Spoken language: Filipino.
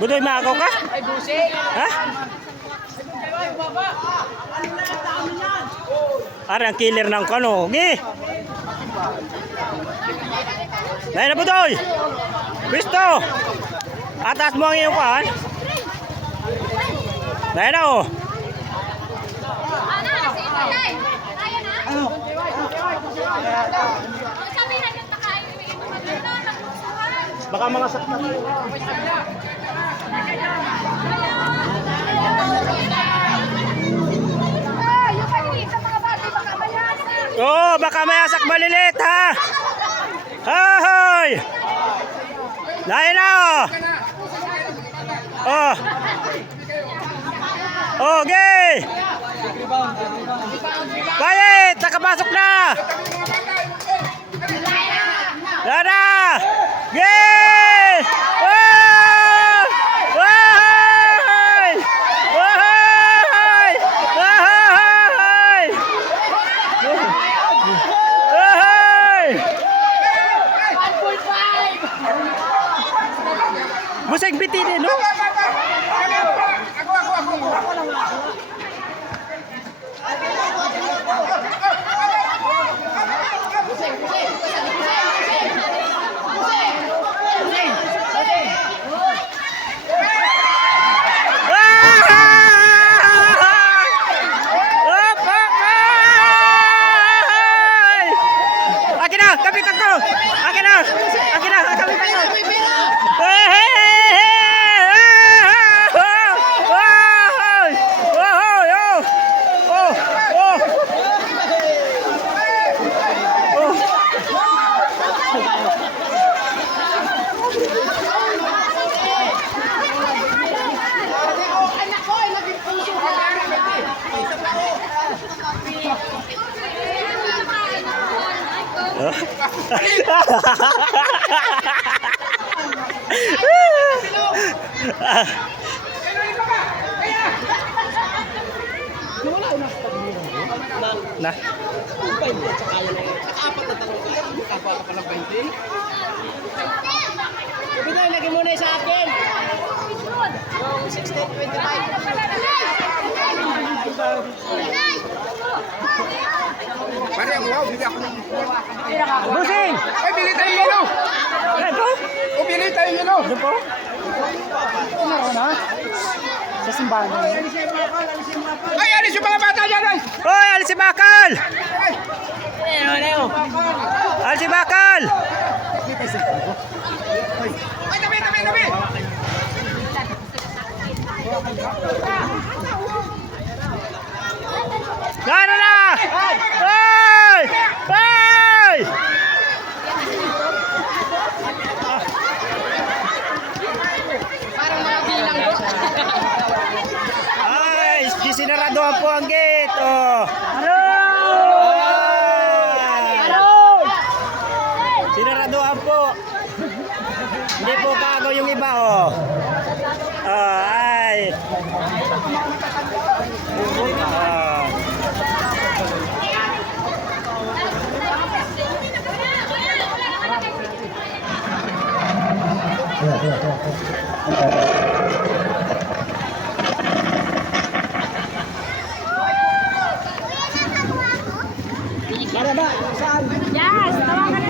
Budoy, maagaw ka? Ha? Ari ang killer ng kano. Gi. Dahil na Budoy. Pisto. Atas mo ang iyong kaan. Dahil na oh. Baka mga sakta. Oh, baka may asak malilit ha. Hoy! Dahil na oh. Oh. Okay. Bayit, nakapasok na. Dada! Yay! Wow! Wow! Wow! Wow! Busing biti din, no? Kapitan ko! Akin na! Akin na! Kapitan ko! Na. Bigay, lagi mo na sa akin. Yung 1625. Pare, ang wow, bili ako ng... Busing! Ay, bili tayo yelo! Ito? O, bili tayo yelo! Ito po? Sa simbahan. Ay, alis yung mga bata dyan! Ay! Hoy, alis si Bakal! Ay! Alis si Bakal! Ay, tabi, tabi, tabi! Gano'n na! Hoy! Hoy! Parang mga bilang ko. Ay, sinaraduhan po ang gate. Oh. Sinaraduhan po. Hindi po kagaw yung iba. Oh. Ay. Yes, tawagan